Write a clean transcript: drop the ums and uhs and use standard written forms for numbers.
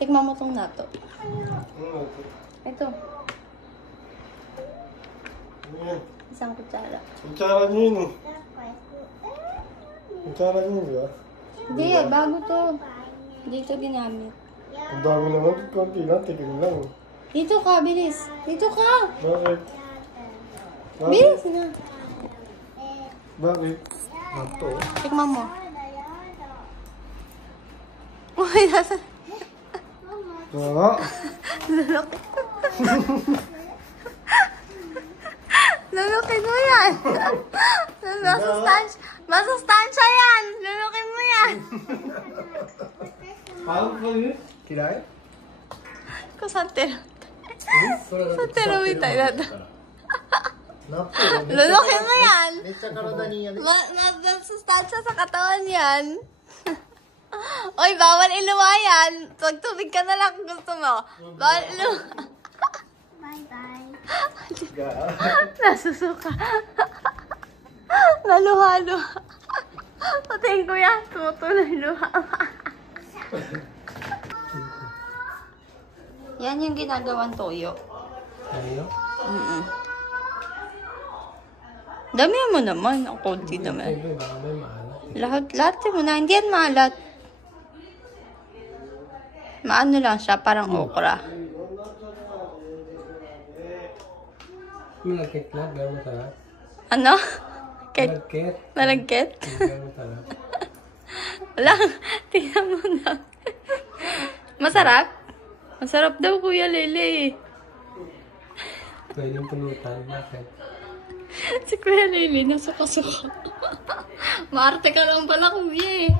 Tikman mo tong nato. Ito. Isang kutsara. Kutsara niyo yun eh. Kutsara niyo ba? Hindi, bago to. Dito ginamit. Ang dami naman. Konti lang. Tigil lang. Dito ka, bilis. Dito ka. Bakit? Bilis na. Bakit? Nato. Tikman mo. Uy, nasa... Wala. Lalaki. Lulukin mo yan. Masustansya yan. Lulukin mo yan. Paano pa yun? Kinain? Kusantero. Santero mo tayo nato. Napo. Lulukin mo yan. Nitsakarodaniya. Masustansya sa katawan yan. Oy, bawal iluwa yan. Tubig ka na lang kung gusto mo. Bawal iluwa. Bye-bye. Nasusuka. Naluha-luha. Patingin ko yan. Tumutuloy luha. Yan yung ginagawang toyo. Ano? Dami mo naman. Ang konti naman. May maalat. Lahat mo na. Hindi yan maalat. Maano lang siya. Parang okra. Malagkit na. Gano'n masarap. Ano? Malagkit. Malagkit? Gano'n masarap. Wala. Tingnan mo na. Masarap? Masarap daw, Kuya Lele. Pwedeng pulutan. Bakit? Si Kuya Lele, nasuka-suka. Maarte ka lang pala, Kuya eh.